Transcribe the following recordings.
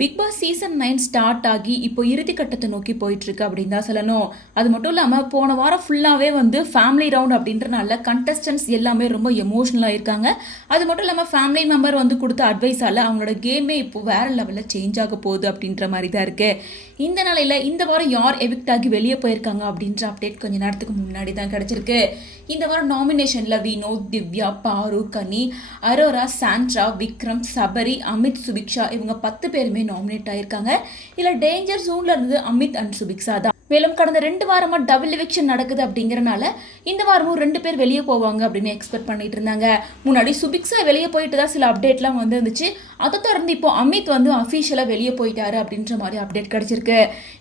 Big Boss season 9 start ஆகி இப்போ இறுதி கட்டத்தை நோக்கி போயிட்டுருக்கு அப்படின்னு தான் சொல்லணும். அது மட்டும் இல்லாமல் போன வாரம் ஃபுல்லாகவே வந்து ஃபேமிலி ரவுண்ட் அப்படின்றனால கண்டஸ்டன்ஸ் எல்லாமே ரொம்ப எமோஷ்னலாக இருக்காங்க. அது மட்டும் இல்லாமல் ஃபேமிலி மெம்பர் வந்து கொடுத்த அட்வைஸால் அவங்களோட கேமே இப்போ வேறு லெவலில் சேஞ்ச் ஆக போகுது அப்படின்ற மாதிரி தான் இருக்குது. இந்த நிலையில் இந்த வாரம் யார் எவிக்ட் ஆகி வெளியே போயிருக்காங்க அப்படின்ற அப்டேட் கொஞ்சம் நேரத்துக்கு முன்னாடி தான் கிடச்சிருக்கு. இந்த வாரம் நாமினேஷனில் வினோத், திவ்யா, பாரு, கனி, அரோரா, சாண்ட்ரா, விக்ரம், சபரி, அமித், சுபிக்ஷா இவங்க 10 பேருமே நாமினேட் ஆயிருக்காங்க. இதில் டேஞ்சர் ஜோன்ல இருந்து அமித் அண்ட் சுபிக்ஷா தான். மேலும் கடந்த 2 வாரமா டபுள் எவிக்ஷன் நடக்குது அப்படிங்கறனால இந்த வாரமும் 2 பேர் வெளியே போவாங்க அப்படின்னு எக்ஸ்பெக்ட் பண்ணிட்டு இருந்தாங்க. முன்னாடி சுபிக்ஷா வெளியே போயிட்டு தான் சில அப்டேட்லாம் வந்து இருந்துச்சு. அதை தொடர்ந்து இப்போ அமித் வந்து அஃபீஷியலாக வெளியே போயிட்டாரு அப்படின்ற மாதிரி அப்டேட் கிடைச்சிருக்கு.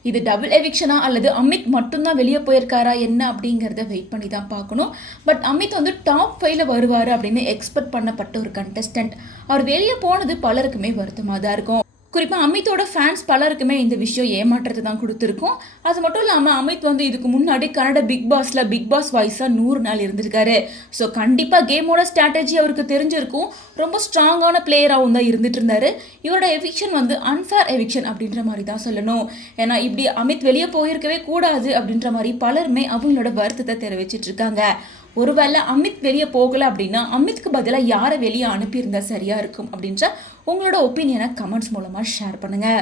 இது டபுள் எவிக்ஷனா அல்லது அமித் மட்டும்தான் வெளியே போயிருக்காரா என்ன அப்படிங்கிறத வெயிட் பண்ணி தான் பார்க்கணும். பட் அமித் வந்து டாப் 5ல வருவார் அப்படின்னு எக்ஸ்பெக்ட் பண்ணப்பட்ட ஒரு கண்டஸ்டன்ட். அவர் வெளியே போனது பலருக்குமே வருத்தமாக தான் இருக்கும். குறிப்பாக அமித்தோட ஃபேன்ஸ் பலருக்குமே இந்த விஷயம் ஏமாற்றத்தை தான் கொடுத்துருக்கோம். அது மட்டும் இல்லாமல் அமித் வந்து இதுக்கு முன்னாடி கன்னட பிக் பாஸ் வாய்ஸாக 100 நாள் இருந்திருக்காரு. ஸோ கண்டிப்பாக கேமோட ஸ்ட்ராட்டஜி அவருக்கு தெரிஞ்சிருக்கும். ரொம்ப ஸ்ட்ராங்கான பிளேயராகவும் தான் இருந்துட்டு இருந்தாரு. இவரோட எவிக்ஷன் வந்து அன்ஃபேர் எவிக்ஷன் அப்படின்ற மாதிரி தான் சொல்லணும். ஏன்னா இப்படி அமித் வெளியே போயிருக்கவே கூடாது அப்படின்ற மாதிரி பலருமே அவங்களோட வருத்தத்தை தெரிவிச்சிட்டு இருக்காங்க. ஒருவேளை அமித் வெளியே போகலை அப்படின்னா அமித்க்கு பதிலாக யாரை வெளியே அனுப்பியிருந்தா சரியாக இருக்கும் அப்படின்ற உங்களோட ஒப்பீனியனை கமெண்ட்ஸ் மூலமாக ஷேர் பண்ணுங்கள்.